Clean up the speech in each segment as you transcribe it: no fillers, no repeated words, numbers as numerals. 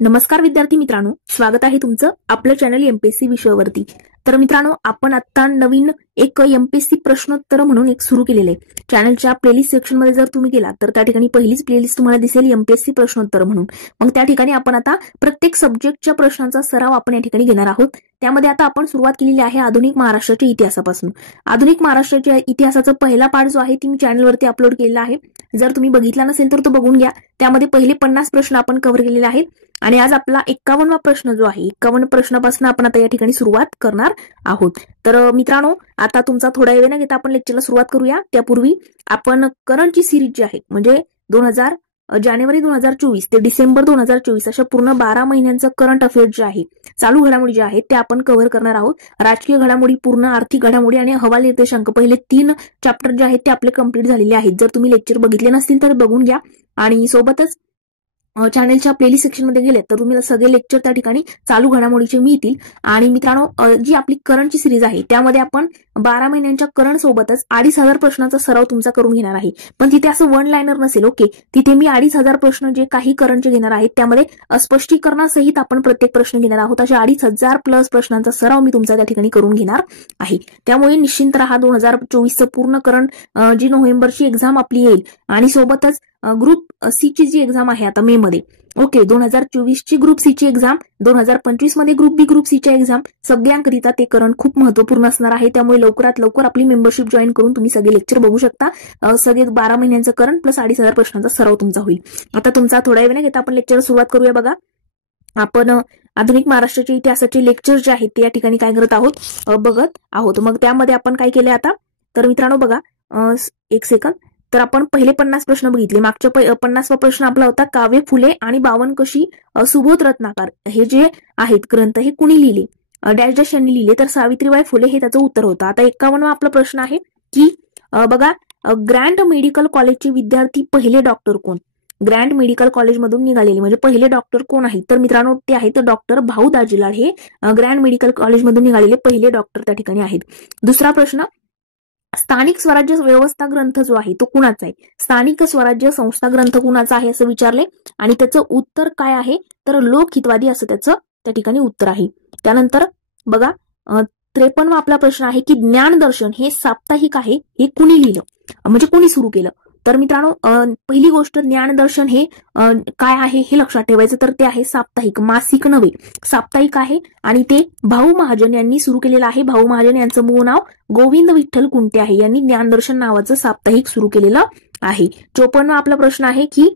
नमस्कार विद्यार्थी मित्रांनो, स्वागत आहे तुमचं आपलं चॅनल एमपीएससी विषयावरती। तर मित्रांनो, आपण आता नवीन एक एमपीएससी प्रश्नोत्तर म्हणून एक सुरू केलेले आहे। चॅनलच्या प्लेलिस्ट सेक्शन मध्ये जर तुम्ही गेलात तर त्या ठिकाणी पहिलीच प्लेलिस्ट तुम्हाला दिसेल एमपीएससी प्रश्नोत्तर म्हणून। मग त्या ठिकाणी आपण आता प्रत्येक सब्जेक्टच्या प्रश्नांचा सराव आपण या ठिकाणी घेणार आहोत। त्यामध्ये आता आपण सुरुवात केलेली आहे आधुनिक महाराष्ट्राच्या इतिहासापासून। आधुनिक महाराष्ट्राच्या इतिहासाचा पहिला पार्ट जो आहे ती मी चॅनलवरती अपलोड केलेला आहे। जर तुम्ही बघितला नसेल तर तो बघून घ्या। त्यामध्ये पहिले 50 प्रश्न आपण कव्हर केलेले आहेत आणि आज आपला 51वा प्रश्न जो आहे 51 प्रश्नापासून आपण आता या ठिकाणी सुरुवात करणार आहोत। तर मित्रांनो, आता तुमचा थोडा वेळ न घेता आपण लेक्चरला सुरुवात करूया। त्यापूर्वी आपण करंटची सिरीज जी आहे म्हणजे जानेवारी 2024 ते डिसेंबर 2024 अशा पूर्ण 12 महिन्यांचं करंट अफेअर जे आहे, चालू घडामोडी जे आहेत ते आपण कव्हर करणार आहोत। राजकीय घडामोडी, पूर्ण आर्थिक घडामोडी आणि अहवाल निर्देशांक पहिले 3 चॅप्टर जे आहेत ते आपले कंप्लीट झालेले आहेत। जर तुम्ही लेक्चर बघितले नसतील तर बघून घ्या आणि सोबतच चॅनलच्या प्लेलिस्ट सेक्शन मध्ये गेले तर तुम्हाला सगळे लेक्चर त्या ठिकाणी चालू घडामोडीचे मिळतील। आणि मित्रांनो, जी आपली करंटची सिरीज आहे त्यामध्ये आपण 12 महिन्यांच्या करंट सोबतच 2500 प्रश्नांचा सराव तुमचा करून घेणार आहे। पण तिथे असं वन लाइनर नसेल, ओके। तिथे मी 2500 प्रश्न जे काही करंटचे घेणार आहेत त्यामध्ये स्पष्टीकरणासहित आपण प्रत्येक प्रश्न घेणार आहोत। अशा 2500 प्लस प्रश्नांचा सराव मी तुमचा त्या ठिकाणी करून घेणार आहे। त्यामुळे निश्चिंत राहा, 2024चं पूर्ण करंट जी नोव्हेंबरची एक्झाम आपली येईल आणि सोबतच ग्रुप सी ची जी एक्झाम आहे आता मे मध्ये, ओके, 2024 ची ग्रुप सी ची एक्झाम, 2025 मध्ये ग्रुप बी ग्रुप सी च्या एक्झाम, सगळ्यांकरिता ते करंट खूप महत्वपूर्ण असणार आहे। त्यामुळे लवकरात लवकर आपली मेंबरशिप जॉईन करून तुम्ही सगळे लेक्चर बघू शकता। सगळे 12 महिन्यांचं करंट प्लस 2500 प्रश्नांचा सराव तुमचा होईल। आता तुमचा थोडा वेळ न घेता आपण लेक्चर सुरुवात करूया। बघा, आपण आधुनिक महाराष्ट्राच्या इतिहासाचे लेक्चर जे आहेत ते या ठिकाणी काय करत आहोत, बघत आहोत। मग त्यामध्ये आपण काय केले आता, तर मित्रांनो बघा, एक सेकंद, तर आपण पहिले 50 प्रश्न बघितले। मागच्या 50वा प्रश्न आपला होता काव्य फुले आणि 52 कशी सुबोध रत्नाकर हे जे आहेत ग्रंथ हे कुणी लिहिले, डॅश डॅश यांनी लिहिले, तर सावित्रीबाई फुले हे त्याचं उत्तर होतं। आता 51वा आपला प्रश्न आहे की बघा, ग्रँड मेडिकल कॉलेजचे विद्यार्थी पहिले डॉक्टर कोण? ग्रँड मेडिकल कॉलेजमधून निघालेले म्हणजे पहिले डॉक्टर कोण आहेत? तर मित्रांनो ते आहेत डॉक्टर भाऊ दाजीलाड, हे ग्रँड मेडिकल कॉलेजमधून निघालेले पहिले डॉक्टर त्या ठिकाणी आहेत। दुसरा प्रश्न, स्थानिक स्वराज्य व्यवस्था ग्रंथ जो आहे तो कुणाचा आहे? स्थानिक स्वराज्य संस्था ग्रंथ कुणाचा आहे असं विचारले आणि त्याचं उत्तर काय आहे, तर लोकहितवादी असं त्याचं त्या ठिकाणी उत्तर आहे। त्यानंतर बघा, 53वा आपला प्रश्न आहे की ज्ञानदर्शन हे साप्ताहिक आहे, हे कुणी लिहिलं म्हणजे कुणी सुरू केलं? तर मित्रांनो, पहिली गोष्ट, ज्ञानदर्शन हे काय आहे हे लक्षात ठेवायचं, तर ते आहे साप्ताहिक, मासिक नव्हे, साप्ताहिक आहे आणि ते भाऊ महाजन यांनी सुरू केलेलं आहे। भाऊ महाजन यांचं मूळ नाव गोविंद विठ्ठल कुंटे आहे, यांनी ज्ञानदर्शन नावाचं साप्ताहिक सुरू केलेलं आहे। 54वा आपला प्रश्न आहे की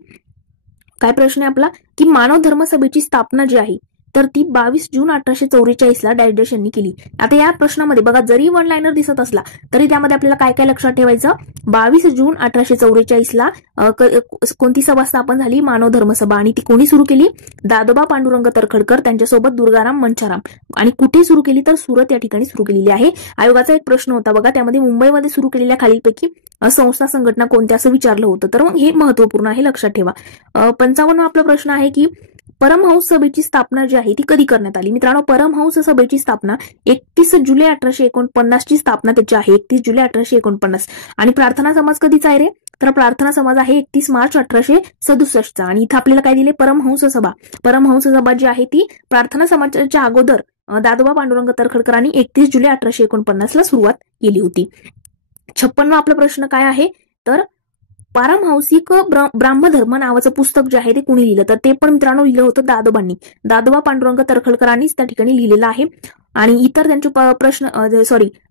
काय प्रश्न आहे आपला, की मानव धर्म सभेची स्थापना जी आहे तर ती 22 जून 1844 ला डॅश डॅश यांनी केली। आता या प्रश्नामध्ये बघा, जरी वन लाइनर दिसत असला तरी त्यामध्ये आपल्याला काय काय लक्षात ठेवायचं, 22 जून 1844 ला कोणती सभा स्थापन झाली? मानव धर्म सभा। आणि ती कोणी सुरू केली? दादोबा पांडुरंग तरखडकर, त्यांच्यासोबत दुर्गाराम मंचाराम। आणि कुठे सुरू केली? तर सुरत या ठिकाणी सुरू केलेली आहे। आयोगाचा एक प्रश्न होता बघा, त्यामध्ये मुंबईमध्ये सुरू केलेल्या खालीलपैकी संस्था संघटना कोणत्या असं विचारलं होतं, तर मग हे महत्वपूर्ण आहे, लक्षात ठेवा। 55वा आपला प्रश्न आहे की परमहंस सभेची स्थापना जी आहे ती कधी करण्यात आली? मित्रांनो, परमहंस सभेची स्थापना 31 जुलै 1849 ची स्थापना त्याची आहे, 31 जुलै 1849। आणि प्रार्थना समाज कधीचा आहे रे? तर प्रार्थना समाज आहे 31 मार्च 1867 चा। आणि इथं आपल्याला काय दिले? परमहंस सभा। परमहंस सभा जी आहे ती प्रार्थना समाजाच्या अगोदर दादोबा पांडुरंग तरखडकरांनी 31 जुलै 1849 ला सुरुवात केली होती। 56वा आपला प्रश्न काय आहे, तर पारमहंसिक ब्राह्मधर्म नावाचं पुस्तक जे आहे ते कुणी लिहिलं? तर ते पण मित्रांनो लिहिलं होतं दादोबांनी, दादोबा पांडुरंग तरखडकरांनीच त्या ठिकाणी लिहिलेलं आहे। आणि इतर त्यांचे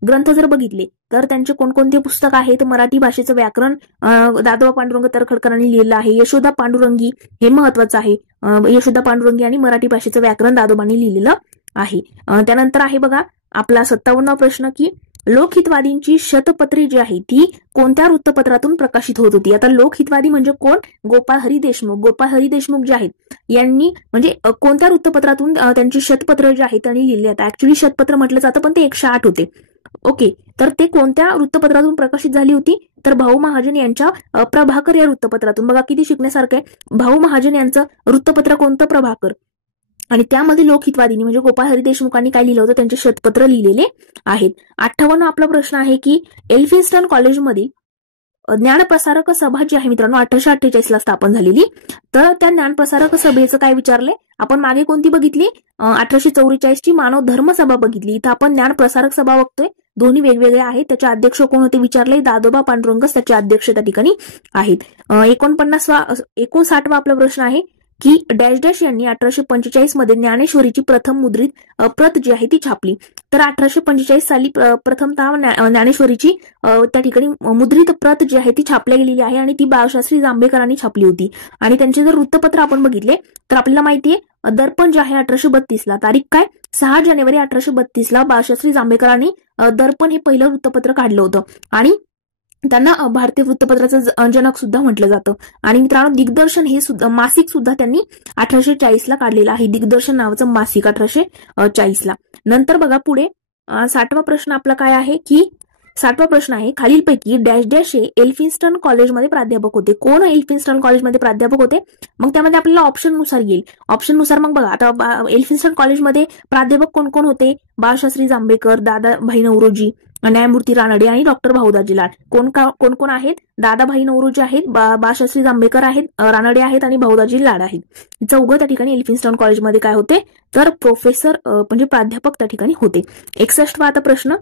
ग्रंथ जर बघितले तर त्यांचे कोणकोणते पुस्तक आहेत, मराठी भाषेचं व्याकरण दादोबा पांडुरंग तरखडकरांनी लिहिलेलं आहे, यशोदा पांडुरंगी हे महत्वाचं आहे, यशोदा पांडुरंगी आणि मराठी भाषेचं व्याकरण दादोबांनी लिहिलेलं आहे। त्यानंतर आहे बघा आपला 57वा प्रश्न की लोकहितवादींची शतपत्रे जी आहे ती कोणत्या वृत्तपत्रातून प्रकाशित होत होती? आता लोकहितवादी म्हणजे कोण? गोपाळ हरी देशमुख। गोपाळ हरी देशमुख जे आहेत यांनी म्हणजे कोणत्या वृत्तपत्रातून त्यांची शतपत्र जे आहेत त्यांनी लिहिली आहेत? ऍक्च्युली शतपत्र म्हटलं जातं पण ते 108 होते, ओके। तर ते कोणत्या वृत्तपत्रातून प्रकाशित झाली होती? तर भाऊ महाजन यांच्या प्रभाकर या वृत्तपत्रातून। बघा किती शिकण्यासारखं आहे, भाऊ महाजन यांचं वृत्तपत्र कोणतं? प्रभाकर। आणि त्यामध्ये लोकहितवादींनी म्हणजे गोपाळ हरी देशमुखांनी काय लिहिलं होतं? त्यांचे शतपत्र लिहिलेले आहेत। 58वा आपला प्रश्न आहे की एल्फिन्स्टन कॉलेजमधील ज्ञानप्रसारक सभा जी आहे मित्रांनो 1848 ला स्थापन झालेली. तर त्या ज्ञानप्रसारक सभेचं काय विचारलंय, आपण मागे कोणती बघितली 1844 ची मानव धर्म सभा बघितली. इथं आपण ज्ञानप्रसारक सभा बघतोय, दोन्ही वेगवेगळे आहेत. त्याचे अध्यक्ष कोण होते विचारले, दादोबा पांडुरंगच त्याचे अध्यक्ष त्या ठिकाणी आहेत. 59वा आपला प्रश्न आहे की डॅश डॅश यांनी 1845 मध्ये ज्ञानेश्वरीची प्रथम मुद्रित प्रत जी आहे ती छापली. तर 1845 साली प्रथमतः ज्ञानेश्वरीची त्या ठिकाणी मुद्रित प्रत जी आहे ती छापल्या गेलेली आहे आणि ती बाळशास्त्री जांभेकरांनी छापली होती. आणि त्यांचे जर वृत्तपत्र आपण बघितले तर आपल्याला माहितीये दर्पण जे आहे 1832 ला, तारीख काय 6 जानेवारी 1832 ला बाळशास्त्री जांभेकरांनी दर्पण हे पहिलं वृत्तपत्र काढलं होतं आणि त्यांना भारतीय वृत्तपत्राचं जनक सुद्धा म्हटलं जातं. आणि मित्रांनो दिग्दर्शन हे सुद्धा मासिक सुद्धा त्यांनी 1840 ला काढलेलं आहे, दिग्दर्शन नावाचं मासिक 1840 ला. नंतर बघा पुढे 60वा प्रश्न आपला काय आहे की 60वा प्रश्न आहे खालीलपैकी डॅश डॅश हे एल्फिन्स्टन कॉलेजमध्ये प्राध्यापक होते. कोण एल्फिन्स्टन कॉलेजमध्ये प्राध्यापक होते, मग त्यामध्ये आपल्याला ऑप्शन नुसार येईल. ऑप्शन नुसार मग बघा आता एल्फिन्स्टन कॉलेजमध्ये प्राध्यापक कोण कोण होते, बाळशास्त्री जांभेकर, दादाभाई नौरोजी, न्यायमूर्ती रानडे आणि डॉक्टर भाऊदाजी लाड. कोण कोण आहेत, दादाभाई नौरोजी आहेत, बाळशास्त्री जांभेकर आहेत, रानडे आहेत आणि भाऊदाजी लाड आहेत. चौघं त्या ठिकाणी एल्फिन्स्टन कॉलेजमध्ये काय होते तर प्रोफेसर म्हणजे प्राध्यापक त्या ठिकाणी होते. 61वा आता प्रश्न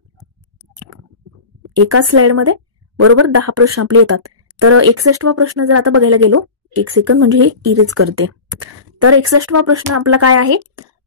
एकाच स्लाइडमध्ये बरोबर 10 प्रश्न आपले येतात. तर 61वा प्रश्न जर आता बघायला गेलो, एक सेकंद म्हणजे हे इरेज करते. तर 61वा प्रश्न आपला काय आहे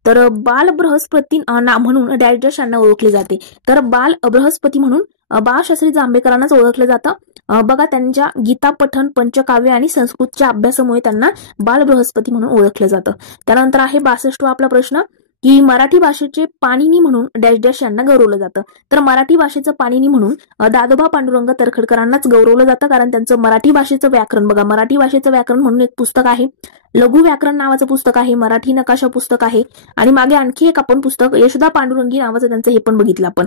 तर बाल बृहस्पती म्हणून डॅश डॅश यांना ओळखले जाते. तर बाल बृहस्पती म्हणून बाळशास्त्री जांभेकरांनाच ओळखलं जातं. बघा त्यांच्या गीता पठण, पंचकाव्य आणि संस्कृतच्या अभ्यासामुळे त्यांना बाल बृहस्पती म्हणून ओळखलं जातं. त्यानंतर आहे 62वा आपला प्रश्न की मराठी भाषेचे पाणिनी म्हणून डॅश डॅश यांना गौरवलं जातं. तर मराठी भाषेचं पाणिनी म्हणून दादोबा पांडुरंग तर्खडकरांनाच गौरवलं जातं, कारण त्यांचं मराठी भाषेचं व्याकरण बघा, मराठी भाषेचं व्याकरण म्हणून एक पुस्तक आहे, लघु व्याकरण नावाचं पुस्तक आहे, मराठी नकाशा पुस्तक आहे आणि मागे आणखी एक आपण पुस्तक यशोदा पांडुरंगी नावाचं त्यांचं हे पण बघितलं आपण.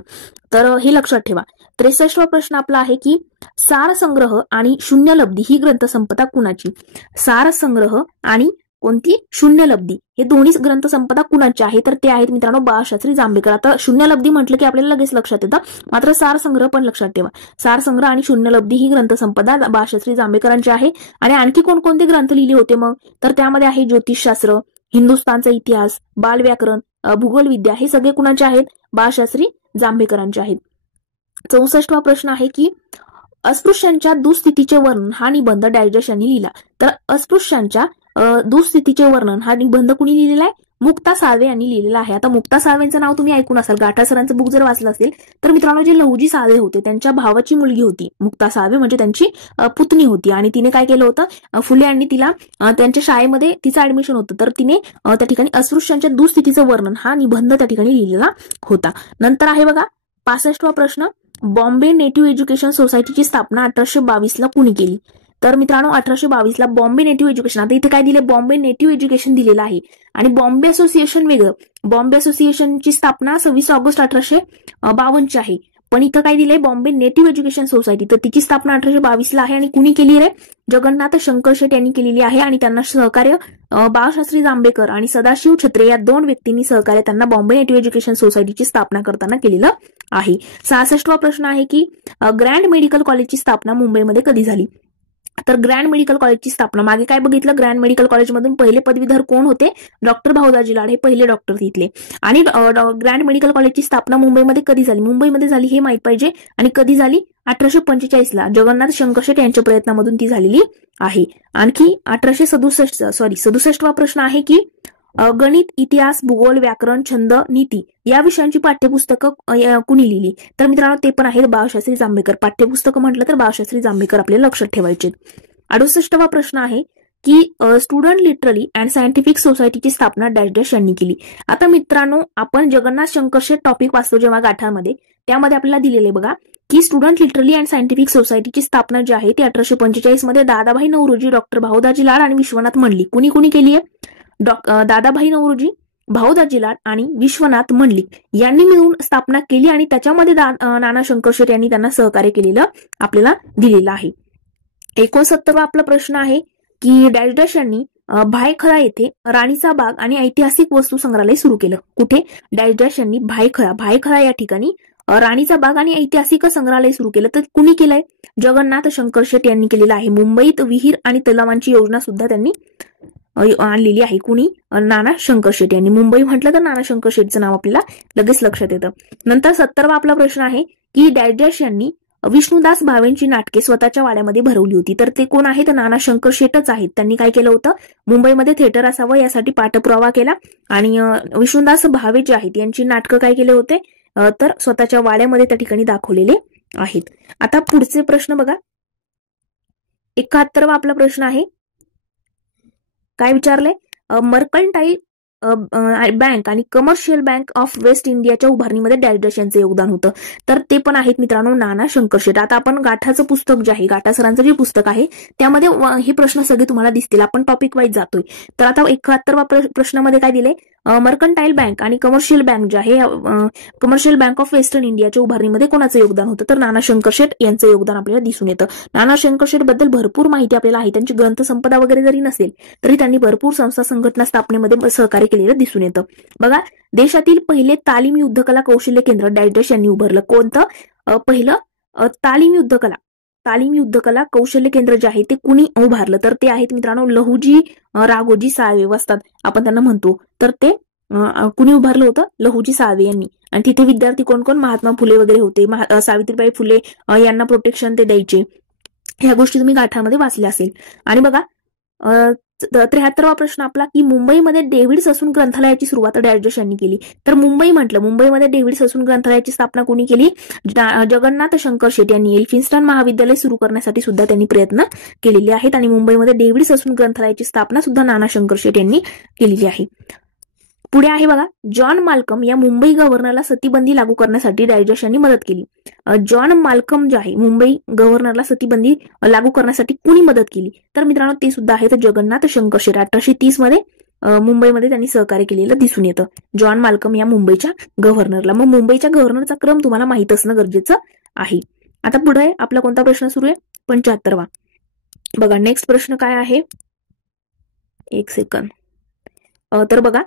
तर हे लक्षात ठेवा. 63वा प्रश्न आपला आहे की सारसंग्रह आणि शून्यलब्धी ही ग्रंथसंपदा कुणाची. सारसंग्रह आणि कोणती शून्यलब्धी हे दोन्ही ग्रंथसंपदा कुणाची आहे तर ते आहेत मित्रांनो बाळशास्त्री जांभेकर. आता शून्यलब्धी म्हटलं की आपल्याला लगेच लक्षात येतं, मात्र सारसंग्रह पण लक्षात ठेवा. सारसंग्रह आणि शून्यलब्धी ही ग्रंथसंपदा बाळशास्त्री जांभेकरांची आहे. आणि आणखी कोणकोणते ग्रंथ लिहिले होते मग तर त्यामध्ये आहे ज्योतिषशास्त्र, हिंदुस्थानचा इतिहास, बालव्याकरण, भूगोल विद्या हे सगळे कुणाचे आहेत बाळशास्त्री जांभेकरांचे आहेत. 64वा प्रश्न आहे की अस्पृश्यांच्या दुःस्थितीचे वर्णन हा निबंध डॅश डॅश यांनी लिहिला. तर अस्पृश्यांच्या दुःस्थितीचे वर्णन हा निबंध कुणी लिहिलेला आहे, मुक्ता साळवे यांनी लिहिलेला आहे. आता मुक्ता साळवेंचं नाव तुम्ही ऐकून असाल, गाठा सरांचं बुक जर वाचलं असेल तर मित्रांनो जे लहुजी साळवे होते त्यांच्या भावाची मुलगी होती मुक्ता साळवे, म्हणजे त्यांची पुतणी होती. आणि तिने काय केलं होतं, फुले यांनी तिला त्यांच्या शाळेमध्ये तिचं ऍडमिशन होतं, तर तिने त्या ठिकाणी अस्पृश्यांच्या दुःस्थितीचं वर्णन हा निबंध त्या ठिकाणी लिहिलेला होता. नंतर आहे बघा 65वा प्रश्न बॉम्बे नेटिव्ह एज्युकेशन सोसायटीची स्थापना 1822 ला कुणी केली. तर मित्रांनो 1822 ला बॉम्बे नेटिव्ह एज्युकेशन, आता इथे काय दिले बॉम्बे नेटिव्ह एज्युकेशन दिलेलं आहे आणि बॉम्बे असोसिएशन वेगळं. बॉम्बे असोसिएशनची स्थापना 26 ऑगस्ट 1852 आहे, पण इथं काय दिलंय बॉम्बे नेटिव्ह एज्युकेशन सोसायटी, तर तिची स्थापना 1822 ला आहे. आणि कुणी केली रे, जगन्नाथ शंकर शेट यांनी केलेली आहे आणि त्यांना सहकार्य बाळशास्त्री जांभेकर आणि सदाशिव छत्रे या दोन व्यक्तींनी सहकार्य त्यांना बॉम्बे नेटिव्ह एज्युकेशन सोसायटीची स्थापना करताना केलेलं आहे. 66वा प्रश्न आहे की ग्रँड मेडिकल कॉलेजची स्थापना मुंबईमध्ये कधी झाली. तर ग्रँड मेडिकल कॉलेजची स्थापना मागे काय बघितलं, ग्रँड मेडिकल कॉलेजमधून पहिले पदवीधर कोण होते, डॉक्टर भाऊदाजी लाड हे पहिले डॉक्टर तिथले. आणि ग्रँड मेडिकल कॉलेजची स्थापना मुंबईमध्ये कधी झाली, मुंबईमध्ये झाली हे माहित पाहिजे आणि कधी झाली 1845 ला जगन्नाथ शंकरशेट यांच्या प्रयत्नामधून ती झालेली आहे. आणखी 67वा प्रश्न आहे की गणित, इतिहास, भूगोल, व्याकरण, छंद, नीती या विषयांची पाठ्यपुस्तकं कुणी लिहिली. तर मित्रांनो ते पण आहेत बाळशास्त्री जांभेकर. पाठ्यपुस्तकं म्हटलं तर बाळशास्त्री जांभेकर आपल्याला लक्षात ठेवायचे. 68वा प्रश्न आहे की स्टुडंट लिटररी अँड सायंटिफिक सोसायटीची स्थापना डॅश डॅश यांनी केली. आता मित्रांनो आपण जगन्नाथ शंकरशेट टॉपिक वाचतो जेव्हा गाठामध्ये, त्यामध्ये आपल्याला दिलेले बघा की स्टुडंट लिटररी अँड सायंटिफिक सोसायटीची स्थापना जी आहे ती 1845 मध्ये दादाभाई नौरोजी, डॉक्टर भाऊदाजी लाड आणि विश्वनाथ मंडलिक कुणी कुणी केली आहे, दादाभाई नौरोजी, भाऊदाजी लाड आणि विश्वनाथ मंडलिक यांनी मिळून स्थापना केली आणि त्याच्यामध्ये नाना शंकरशेट यांनी त्यांना सहकार्य केलेलं आपल्याला दिलेलं आहे. 69वा आपला प्रश्न आहे की डॅश डॅश यांनी भायखळा येथे राणीचा बाग आणि ऐतिहासिक वस्तू संग्रहालय सुरू केलं. कुठे, डॅश डॅश यांनी भायखळा या ठिकाणी राणीचा बाग आणि ऐतिहासिक संग्रहालय सुरू केलं तर कुणी केलंय? जगन्नाथ शंकर शेट यांनी केलेलं आहे. मुंबईत विहीर आणि तलावांची योजना सुद्धा त्यांनी आणलेली आहे. कुणी? नाना शंकर शेट यांनी. मुंबई म्हटलं तर नाना शंकर शेटचं नाव आपल्याला लगेच लक्षात येतं. नंतर 70वा आपला प्रश्न आहे की डॅश यांनी विष्णुदास भावेंची नाटके स्वतःच्या वाड्यामध्ये भरवली होती. तर ते कोण आहेत? नाना शंकर शेटच आहेत. त्यांनी काय केलं होतं? मुंबईमध्ये थिएटर असावं यासाठी पाठपुरावा केला आणि विष्णुदास भावे जे आहेत यांची नाटकं काय केले होते? तर स्वतःच्या वाड्यामध्ये त्या ठिकाणी दाखवलेले आहेत. आता पुढचे प्रश्न बघा. 71वा आपला प्रश्न आहे. काय विचारले? मर्कंटाईल बँक आणि कमर्शियल बँक ऑफ वेस्ट इंडियाच्या उभारणीमध्ये डॅश यांचं योगदान होतं. तर ते पण आहेत मित्रांनो नाना शंकर शेट. आता आपण गाठाचं पुस्तक जे आहे, गाठा सरांचं जे पुस्तक आहे त्यामध्ये हे प्रश्न सगळे तुम्हाला दिसतील. आपण टॉपिक वाईज जातोय. तर आता 71वा प्रश्नामध्ये काय दिले? मर्कंटाईल बँक आणि कमर्शियल बँक जे आहे, कमर्शियल बँक ऑफ वेस्टर्न इंडियाच्या उभारणीमध्ये कोणाचं योगदान होतं? तर नाना शंकर शेट यांचं योगदान आपल्याला दिसून येतं. नाना शंकर शेट बद्दल भरपूर माहिती आपल्याला आहे. त्यांची ग्रंथसंपदा वगैरे जरी नसेल तरी त्यांनी भरपूर संस्था संघटना स्थापनेमध्ये सहकार्य केलेलं दिसून येतं. बघा, देशातील पहिले तालीम युद्धकला कौशल्य केंद्र डॅश यांनी उभारलं. कोणतं? पहिलं तालीम युद्धकला कौशल्य केंद्र जे आहे ते कुणी उभारलं? तर ते आहेत मित्रांनो लहुजी राघोजी साळवे वस्ताद आपण त्यांना म्हणतो. तर ते कुणी उभारलं होतं? लहुजी साळवे यांनी. आणि तिथे विद्यार्थी कोण कोण? महात्मा फुले वगैरे होते. सावित्रीबाई फुले यांना प्रोटेक्शन ते द्यायचे. ह्या गोष्टी तुम्ही गाठामध्ये वाचल्या असेल. आणि बघा 73वा प्रश्न आपला की मुंबईमध्ये डेव्हिड ससून ग्रंथालयाची सुरुवात डॅश यांनी केली. तर मुंबईमध्ये डेव्हिड ससून ग्रंथालयाची स्थापना कोणी केली? जगन्नाथ शंकर शेट यांनी. एल्फिन्स्टन महाविद्यालय सुरू करण्यासाठी सुद्धा त्यांनी प्रयत्न केलेले आहेत आणि मुंबईमध्ये डेव्हिड ससून ग्रंथालयाची स्थापना सुद्धा नाना शंकर शेट यांनी केलेली आहे. पुढे आहे बघा, जॉन माल्कम या मुंबई गव्हर्नरला सतीबंदी लागू करण्यासाठी डॅश यांनी मदत केली. जॉन माल्कम जे आहे मुंबई गव्हर्नरला सतीबंदी लागू करण्यासाठी कुणी मदत केली? तर मित्रांनो ते सुद्धा आहेत जगन्नाथ शंकर शेट. 1830 मध्ये मुंबईमध्ये त्यांनी सहकार्य केलेलं दिसून येतं. जॉन माल्कम या मुंबईच्या गव्हर्नरला. मग मुंबईच्या गव्हर्नरचा क्रम तुम्हाला माहित असणं गरजेचं आहे. आता पुढे आपला कोणता प्रश्न सुरू आहे? 75वा. बघा नेक्स्ट प्रश्न काय आहे? एक सेकंद. तर बघा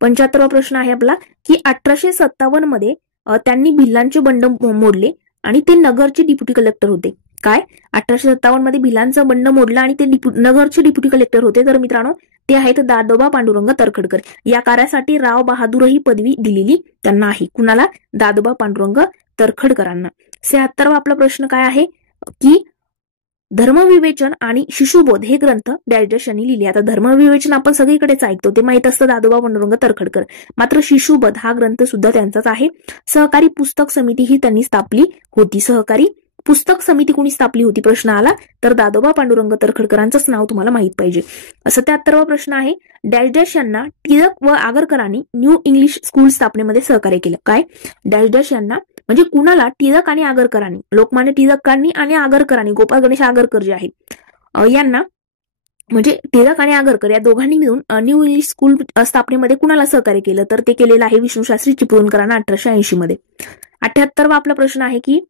75वा प्रश्न आहे आपला की 1857 मध्ये त्यांनी भिल्लांचे बंड मोडले आणि ते नगरचे डेप्युटी कलेक्टर होते. काय? 1857 मध्ये भिलांचं बंड मोडलं आणि ते नगरचे डेप्युटी कलेक्टर होते. तर मित्रांनो ते आहेत दादोबा पांडुरंग तरखडकर. या कार्यासाठी राव बहादूर ही पदवी दिलेली त्यांना आहे. कुणाला? दादोबा पांडुरंग तरखडकरांना. 76वा आपला प्रश्न काय आहे की धर्मविवेचन आणि शिशुबोध हे ग्रंथ डॅश यांनी लिहिले. आता धर्मविवेचन आपण सगळीकडेच ऐकतो, ते माहित असतं दादोबा पांडुरंग तरखडकर. मात्र शिशुबोध हा ग्रंथ सुद्धा त्यांचाच आहे. सहकारी पुस्तक समिती ही त्यांनी स्थापली होती. सहकारी पुस्तक समिती कोणी स्थापली होती? प्रश्न आला तर दादोबा पांडुरंग तरखडकरांचंच नाव तुम्हाला माहित पाहिजे. 77वा प्रश्न आहे डॅश यांना टिळक व आगरकरांनी न्यू इंग्लिश स्कूल स्थापनेमध्ये सहकार्य केलं. काय? डॅश यांना म्हणजे कुणाला? टिळक आणि आगरकरांनी. लोकमान्य टिळकांनी आणि आगरकरांनी, गोपाळ गणेश आगरकर जे आहेत यांना म्हणजे टिळक आणि आगरकर या दोघांनी मिळून न्यू इंग्लिश स्कूल स्थापनेमध्ये कुणाला सहकार्य केलं? तर ते केलेलं आहे विष्णुशास्त्री चिपळूणकरांना 1880 मध्ये. 78वा आपला प्रश्न आहे की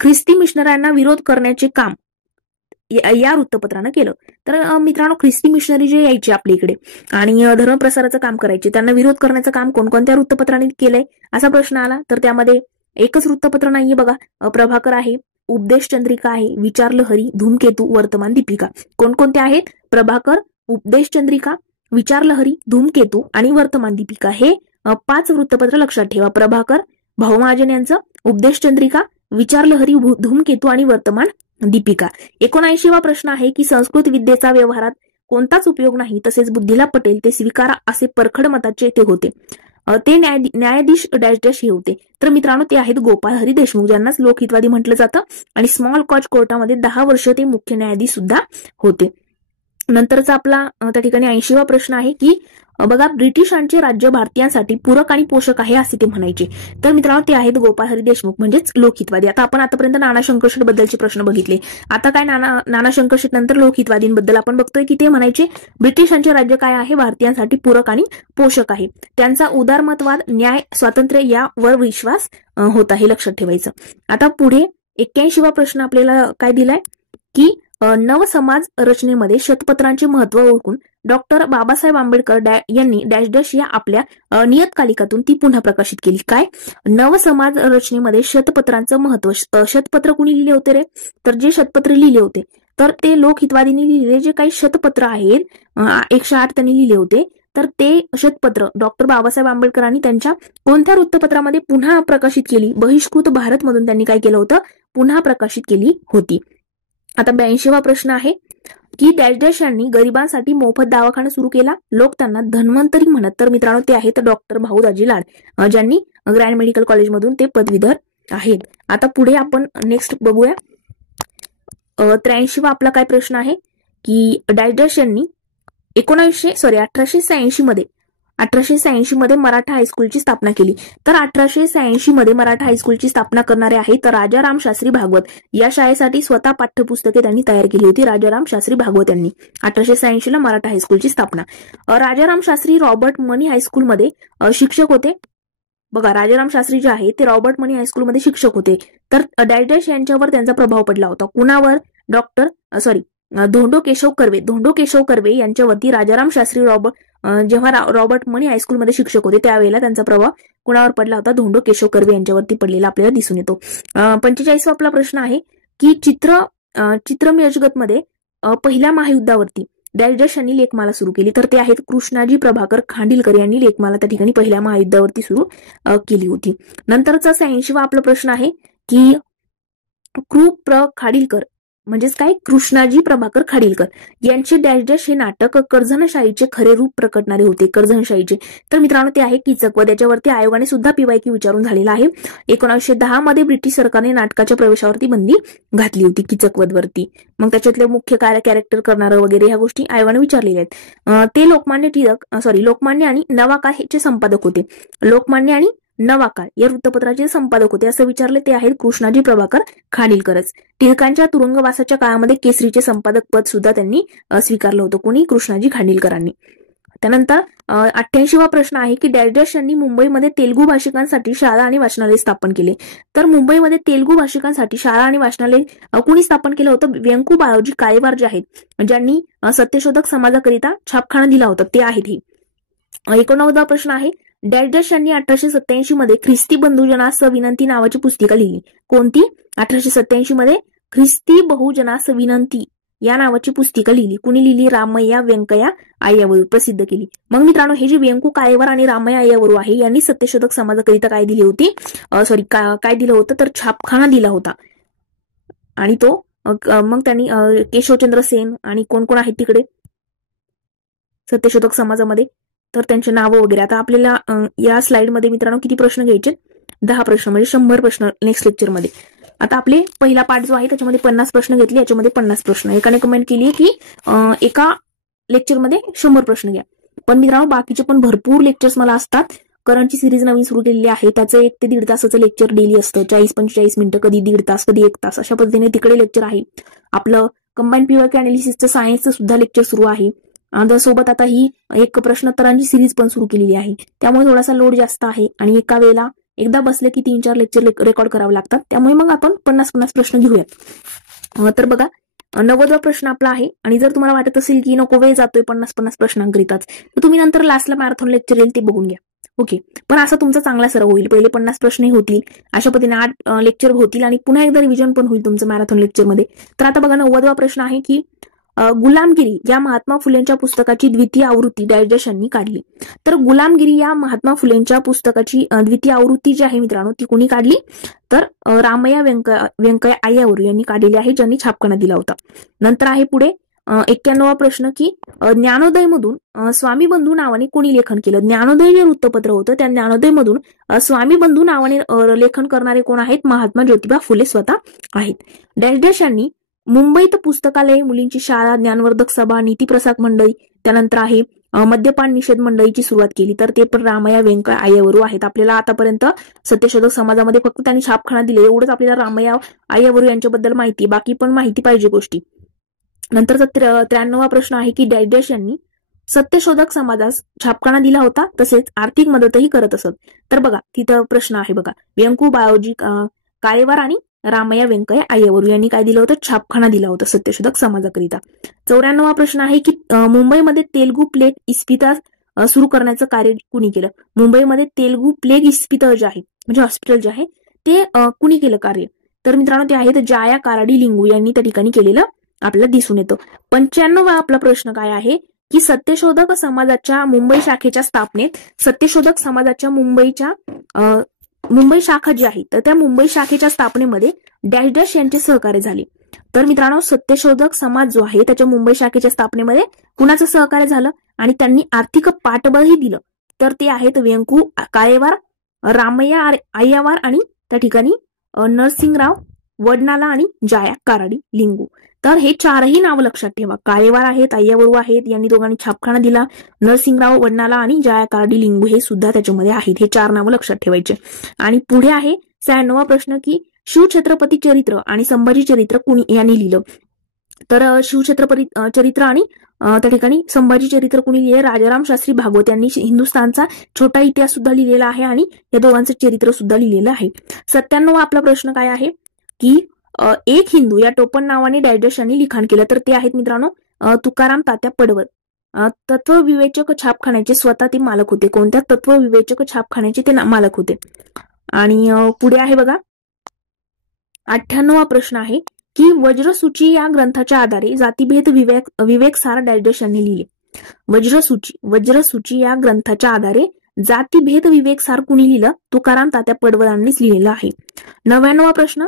ख्रिस्ती मिशनऱ्यांना विरोध करण्याचे काम या वृत्तपत्रानं केलं. तर मित्रांनो ख्रिस्ती मिशनरी जे यायचे आपल्या इकडे आणि धर्मप्रसाराचं काम करायचे, त्यांना विरोध करण्याचं काम कोणकोणत्या वृत्तपत्राने केलंय असा प्रश्न आला तर त्यामध्ये एकच वृत्तपत्र नाहीये बघा. प्रभाकर आहे, उपदेश चंद्रिका आहे, विचार लहरी, धूमकेतू, वर्तमान दीपिका. कोणकोणते आहेत? प्रभाकर, उपदेश चंद्रिका, विचार लहरी, धूमकेतू आणि वर्तमान दीपिका. हे 5 वृत्तपत्र लक्षात ठेवा. प्रभाकर, भाऊ महाजन यांचं, उपदेश चंद्रिका, विचार लहरी, धूमकेतू आणि वर्तमान दीपिका. 79वा प्रश्न आहे की संस्कृत विद्येचा व्यवहारात कोणताच उपयोग नाही तसेच बुद्धीला पटेल ते स्वीकारा असे परखड मताचे ते होते. ते न्यायाधीश डॅश हे होते. तर मित्रांनो ते आहेत गोपाळ हरी देशमुख, ज्यांनाच लोकहितवादी म्हटलं जातं आणि स्मॉल कॉज कोर्टामध्ये 10 वर्ष ते मुख्य न्यायाधीश सुद्धा होते. नंतरचा आपला त्या ठिकाणी 80वा प्रश्न आहे की बघा ब्रिटिशांचे राज्य भारतीयांसाठी पूरक आणि पोषक आहे असे ते म्हणायचे. तर मित्रांनो ते आहेत गोपाळ हरी देशमुख म्हणजेच लोकहितवादी. आता आपण आतापर्यंत नाना शंकर शेट बद्दलचे प्रश्न बघितले. आता काय नाना शंकर शेट नंतर लोकहितवादींबद्दल आपण बघतोय की ते म्हणायचे ब्रिटिशांचे राज्य काय आहे? भारतीयांसाठी पूरक आणि पोषक आहे. त्यांचा उदारमतवाद, न्याय, स्वातंत्र्य यावर विश्वास होता, हे लक्षात ठेवायचं. आता पुढे 81वा प्रश्न आपल्याला काय दिलाय की नवसमाज रचनेमध्ये शतपत्रांचे महत्व ओळखून डॉक्टर बाबासाहेब आंबेडकर यांनी डॅश डॅश या आपल्या नियतकालिकातून ती पुन्हा प्रकाशित केली. काय? नवसमाज रचनेमध्ये शतपत्रांचं महत्व. शतपत्र कुणी लिहिले होते रे? तर जे शतपत्र लिहिले होते तर ते लोकहितवादींनी लिहिलेले जे काही शतपत्र आहेत 108 त्यांनी लिहिले होते, तर ते शतपत्र डॉक्टर बाबासाहेब आंबेडकरांनी त्यांच्या कोणत्या वृत्तपत्रामध्ये पुन्हा प्रकाशित केली? बहिष्कृत भारत मधून त्यांनी काय केलं होतं? पुन्हा प्रकाशित केली होती. आता 82वा प्रश्न आहे की डॅश डॅश यांनी गरिबांसाठी मोफत दवाखाना सुरू केला. लोक त्यांना धन्वंतरी म्हणत. तर मित्रांनो ते आहेत डॉक्टर भाऊ दाजी लाड, ज्यांनी ग्रँड मेडिकल कॉलेजमधून ते पदवीधर आहेत. आता पुढे आपण नेक्स्ट बघूया. 83वा आपला काय प्रश्न आहे की डॅश डॅश यांनी 1886 मध्ये मराठा हायस्कूलची स्थापना केली. तर 1886 मध्ये मराठा हायस्कूलची स्थापना करणारे आहेत राजाराम शास्त्री भागवत. या शाळेसाठी स्वतः पाठ्यपुस्तके त्यांनी तयार केली होती. राजाराम शास्त्री भागवत यांनी 1886 ला मराठा हायस्कूलची स्थापना. राजाराम शास्त्री रॉबर्ट मनी हायस्कूलमध्ये शिक्षक होते. बघा, राजाराम शास्त्री जे आहे ते रॉबर्ट मनी हायस्कूलमध्ये शिक्षक होते. तर डॅश डॅश यांच्यावर त्यांचा प्रभाव पडला होता. कुणावर? धोंडो केशव कर्वे यांच्यावरती राजाराम शास्त्री जेव्हा रॉबर्ट मनी हायस्कूलमध्ये शिक्षक होते त्यावेळेला त्यांचा प्रभाव कुणावर पडला होता? धोंडो केशव कर्वे यांच्यावरती पडलेला आपल्याला दिसून येतो. 45वा आपला प्रश्न आहे की चित्रमेजगतमध्ये पहिल्या महायुद्धावरती डॅश डॅश यांनी लेखमाला सुरू केली. तर ते आहेत कृष्णाजी प्रभाकर खांडिलकर यांनी लेखमाला त्या ठिकाणी पहिल्या महायुद्धावरती सुरू केली होती. नंतरचा 86वा आपला प्रश्न आहे की खाडिलकर म्हणजेच काय? कृष्णाजी प्रभाकर खाडिलकर यांचे डॅश डॅश हे नाटक कर्झनशाहीचे खरे रूप प्रकटणारे होते. कर्झनशाहीचे. तर मित्रांनो ते आहे कीचकवध. याच्यावरती आयोगाने सुद्धा PYQ विचारून झालेला आहे. 1910 मध्ये ब्रिटिश सरकारने नाटकाच्या प्रवेशावरती बंदी घातली होती कीचकवधवरती. मग त्याच्यातले मुख्य कॅरेक्टर करणारं वगैरे ह्या गोष्टी आयोगाने विचारलेल्या आहेत. ते लोकमान्य आणि नवाकाळ चे संपादक होते. लोकमान्य आणि नवाकाळ या वृत्तपत्राचे संपादक होते असं विचारले ते आहेत कृष्णाजी प्रभाकर खाडिलकरच. टिळकांच्या तुरुंगवासाच्या काळामध्ये केसरीचे संपादक पद सुद्धा त्यांनी स्वीकारलं होतं. कोणी? कृष्णाजी खाडिलकरांनी. त्यानंतर 88वा प्रश्न आहे की डॅश डॅश यांनी मुंबईमध्ये तेलुगू भाषिकांसाठी शाळा आणि वाचनालय स्थापन केले. तर मुंबईमध्ये तेलुगू भाषिकांसाठी शाळा आणि वाचनालय कुणी स्थापन केलं होतं? व्यंकू बाळोजी काळेवार जे आहेत, ज्यांनी सत्यशोधक समाजाकरिता छापखाना दिला होता ते आहेत हे. 89वा प्रश्न आहे डॅश डॅश यांनी 1887 मध्ये ख्रिस्ती बहुजनास विनंती नावाची पुस्तिका लिहिली. कोणती? 1887 मध्ये ख्रिस्ती बहुजनास विनंती या नावाची पुस्तिका लिहिली. कुणी लिहिली? रामय्या व्यंकय्या अय्यावरू प्रसिद्ध केली. मग मित्रांनो हे जे व्यंकू काळेवार आणि रामय्या अय्यावरू आहे यांनी सत्यशोधक समाजाकरिता काय दिली होती? काय दिलं होतं? तर छापखाना दिला होता. आणि तो मग त्यांनी केशवचंद्र सेन आणि कोण कोण आहेत तिकडे सत्यशोधक समाजामध्ये तर त्यांचे नावं वगैरे. आता आपल्याला या स्लाइडमध्ये मित्रांनो किती प्रश्न घ्यायचे? 10 प्रश्न म्हणजे 100 प्रश्न नेक्स्ट लेक्चरमध्ये. आता आपले पहिला पार्ट जो आहे त्याच्यामध्ये 50 प्रश्न घेतले. याच्यामध्ये 50 प्रश्न. एकाने कमेंट केली की एका लेक्चरमध्ये 100 प्रश्न घ्या. पण मित्रांनो बाकीचे पण भरपूर लेक्चर्स मला असतात. करंटची सिरीज नवीन सुरू केलेली आहे. त्याचं 1 ते 1.5 तासाचं लेक्चर डेली असतं. 40-45 मिनिटं, कधी 1.5 तास, कधी 1 तास अशा पद्धतीने तिकडे लेक्चर आहे. आपलं कंबाईन PYQ अनालिसिसचं सायन्सचं सुद्धा लेक्चर सुरू आहे. सोबत आता ही एक प्रश्नोत्तरांची सिरीज पण सुरू केलेली आहे. त्यामुळे थोडासा लोड जास्त आहे आणि एका वेळेला एकदा बसले की 3-4 लेक्चर रेकॉर्ड करावे लागतात. त्यामुळे मग आपण 50-50 प्रश्न घेऊयात. तर बघा 90वा प्रश्न आपला आहे. आणि जर तुम्हाला वाटत असेल की नको वेळ जातोय 50-50 प्रश्नांकरिताच तर तुम्ही नंतर लास्टला मॅरेथॉन लेक्चर येईल ते बघून घ्या. ओके. पण असा तुमचा चांगला सराव होईल. पहिले 50 प्रश्नही होतील. अशा पद्धतीने 8 लेक्चर होतील आणि पुन्हा एकदा रिव्हिजन पण होईल तुमचं मॅरेथॉन लेक्चरमध्ये. तर आता बघा 90वा प्रश्न आहे की गुलामगिरी या महात्मा फुलेंच्या पुस्तकाची द्वितीय आवृत्ती डॅश डॅश यांनी काढली. तर गुलामगिरी या महात्मा फुलेंच्या पुस्तकाची द्वितीय आवृत्ती जी आहे मित्रांनो ती कोणी काढली? तर रामय्या व्यंकय्या अय्यावरू यांनी काढलेली आहे, ज्यांनी छापखाना दिला होता. नंतर आहे पुढे 91वा प्रश्न की ज्ञानोदय मधून स्वामी बंधू नावाने कोणी लेखन केलं? ज्ञानोदय जे वृत्तपत्र होतं त्या ज्ञानोदय मधून स्वामी बंधू नावाने लेखन करणारे कोण आहेत? महात्मा ज्योतिबा फुले स्वतः आहेत. डॅश डॅश यांनी मुंबईत पुस्तकालय, मुलींची शाळा, ज्ञानवर्धक सभा, नीतिप्रसारक मंडळी, त्यानंतर आहे मद्यपान निषेध मंडळीची सुरुवात केली. तर ते पण रामय्या व्यंकय्या अय्यावरू आहेत. आपल्याला आतापर्यंत सत्यशोधक समाजामध्ये फक्त त्यांनी छापखाना दिले एवढंच आपल्याला रामय्या अय्यावरू यांच्याबद्दल माहिती, बाकी पण माहिती पाहिजे गोष्टी. नंतरचा 93वा प्रश्न आहे की डॅश डॅश यांनी सत्यशोधक समाजास छापखाना दिला होता तसेच आर्थिक मदतही करत असत. तर बघा तिथं प्रश्न आहे बघा व्यंकू बाळोजी काळेवार आणि रामय्या व्यंकय्या अय्यवरू यांनी काय दिलं होतं? छापखाना दिला होता सत्यशोधक समाजाकरिता. 94वा प्रश्न आहे की मुंबईमध्ये तेलुगू प्लेग इस्पितळ सुरू करण्याचं कार्य कुणी केलं? मुंबईमध्ये तेलुगू प्लेग इस्पितळ जे आहे म्हणजे हॉस्पिटल जे आहे ते कुणी केलं कार्य? तर मित्रांनो ते आहेत जाया काराडी लिंगू यांनी त्या ठिकाणी केलेलं आपल्याला दिसून येतं. 95वा आपला प्रश्न काय आहे की सत्यशोधक समाजाच्या मुंबई शाखेच्या स्थापनेत सत्यशोधक समाजाच्या मुंबई शाखा जी आहे तर त्या मुंबई शाखेच्या स्थापनेमध्ये डॅश डॅश यांचे सहकार्य झाले. तर मित्रांनो सत्यशोधक समाज जो आहे त्याच्या मुंबई शाखेच्या स्थापनेमध्ये कुणाचं सहकार्य झालं आणि त्यांनी आर्थिक पाठबळही दिलं? तर ते आहेत व्यंकू काळेवार, रामय्या अय्यवार आणि त्या ठिकाणी नरसिंगराव वडनाला आणि जाया काराडी लिंगू. तर हे चारही नावं लक्षात ठेवा. काळेवार आहेत, अय्यवरू आहेत, यांनी दोघांनी छापखाना दिला. नरसिंगराव वडनाला आणि जाया काराडी लिंगू हे सुद्धा त्याच्यामध्ये आहेत. हे 4 नावं लक्षात ठेवायचे. आणि पुढे आहे 96वा प्रश्न की शिवछत्रपती चरित्र आणि संभाजी चरित्र कुणी यांनी लिहिलं? तर शिवछत्रपती चरित्र आणि त्या ठिकाणी संभाजी चरित्र कुणी लिहिले? राजाराम शास्त्री भागवत यांनी हिंदुस्थानचा छोटा इतिहास सुद्धा लिहिलेला आहे आणि या दोघांचं चरित्र सुद्धा लिहिलेलं आहे. 97वा आपला प्रश्न काय आहे की एक हिंदू या टोपण नावाने डॅश यांनी लिखाण केलं? तर ते आहेत मित्रांनो तुकाराम तात्या पडवळ. तत्वविवेचक छापखान्याचे स्वतः ते मालक होते. कोणत्या? तत्वविवेचक छापखान्याचे ते मालक होते. आणि पुढे आहे बघा 98वा प्रश्न आहे की वज्रसूची या ग्रंथाच्या आधारे जातीभेद विवेकसार डॅश यांनी लिहिले? वज्रसूची या ग्रंथाच्या आधारे जातीभेद विवेकसार कुणी लिहिलं? तुकाराम तात्या पडवळ यांनीच लिहिलेलं आहे. 99वा प्रश्न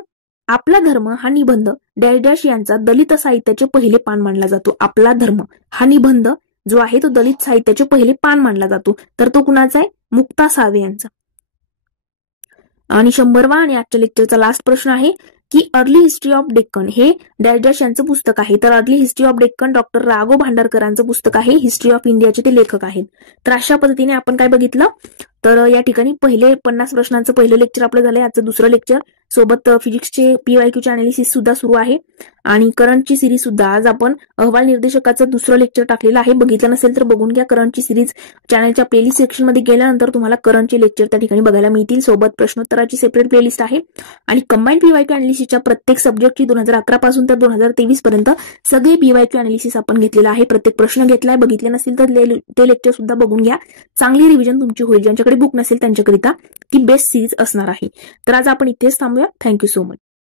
आपला धर्म हा निबंध डॅश डॅश यांचा दलित साहित्याचे पहिले पान मानला जातो. आपला धर्म हा निबंध जो आहे तो दलित साहित्याचे पहिले पान मानला जातो. तर तो कुणाचा आहे? मुक्ता सावे यांचा. आणि 100वा आणि आजच्या लेक्चरचा लास्ट प्रश्न आहे की अर्ली हिस्ट्री ऑफ डेक्कन हे डॅश डॅश यांचं पुस्तक आहे. तर early history of Deccan doctor Raghav भांडारकरांचं पुस्तक आहे. हिस्ट्री ऑफ इंडियाचे ते लेखक आहेत. तर अशा पद्धतीने आपण काय बघितलं तर या ठिकाणी पहिले 50 प्रश्नांचं पहिलं लेक्चर आपलं झालंय. आजचं दुसरं लेक्चर सोबत फिजिक्सचे PYQचे अनालिसिस सुद्धा सुरू आहे आणि करंटची सिरीज सुद्धा. आज आपण अहवाल निर्देशकाचं दुसरं लेक्चर टाकलेलं आहे. बघितलं नसेल तर बघून घ्या. करंटची सिरीज चॅनलच्या प्लेलिस्ट सेक्शन मध्ये गेल्यानंतर तुम्हाला करंटचे लेक्चर त्या ठिकाणी बघायला मिळतील. सोबत प्रश्नोत्तराची सेपरेट प्लेलिस्ट आहे आणि कंबाईंड PYQ अनालिसिसच्या प्रत्येक सब्जेक्टची 2011 पासून तर 2023 पर्यंत सगळे PYQ अनालिसिस आपण घेतलेलं आहे. प्रत्येक प्रश्न घेतलाय. बघितले नसेल तर ते लेक्चर सुद्धा बघून घ्या. चांगली रिव्हिजन तुमची होईल. ज्यांच्याकडे बुक नसेल त्यांच्याकरिता ती बेस्ट सिरीज असणार आहे. तर आज आपण इथेच थांबूया. Thank you so much.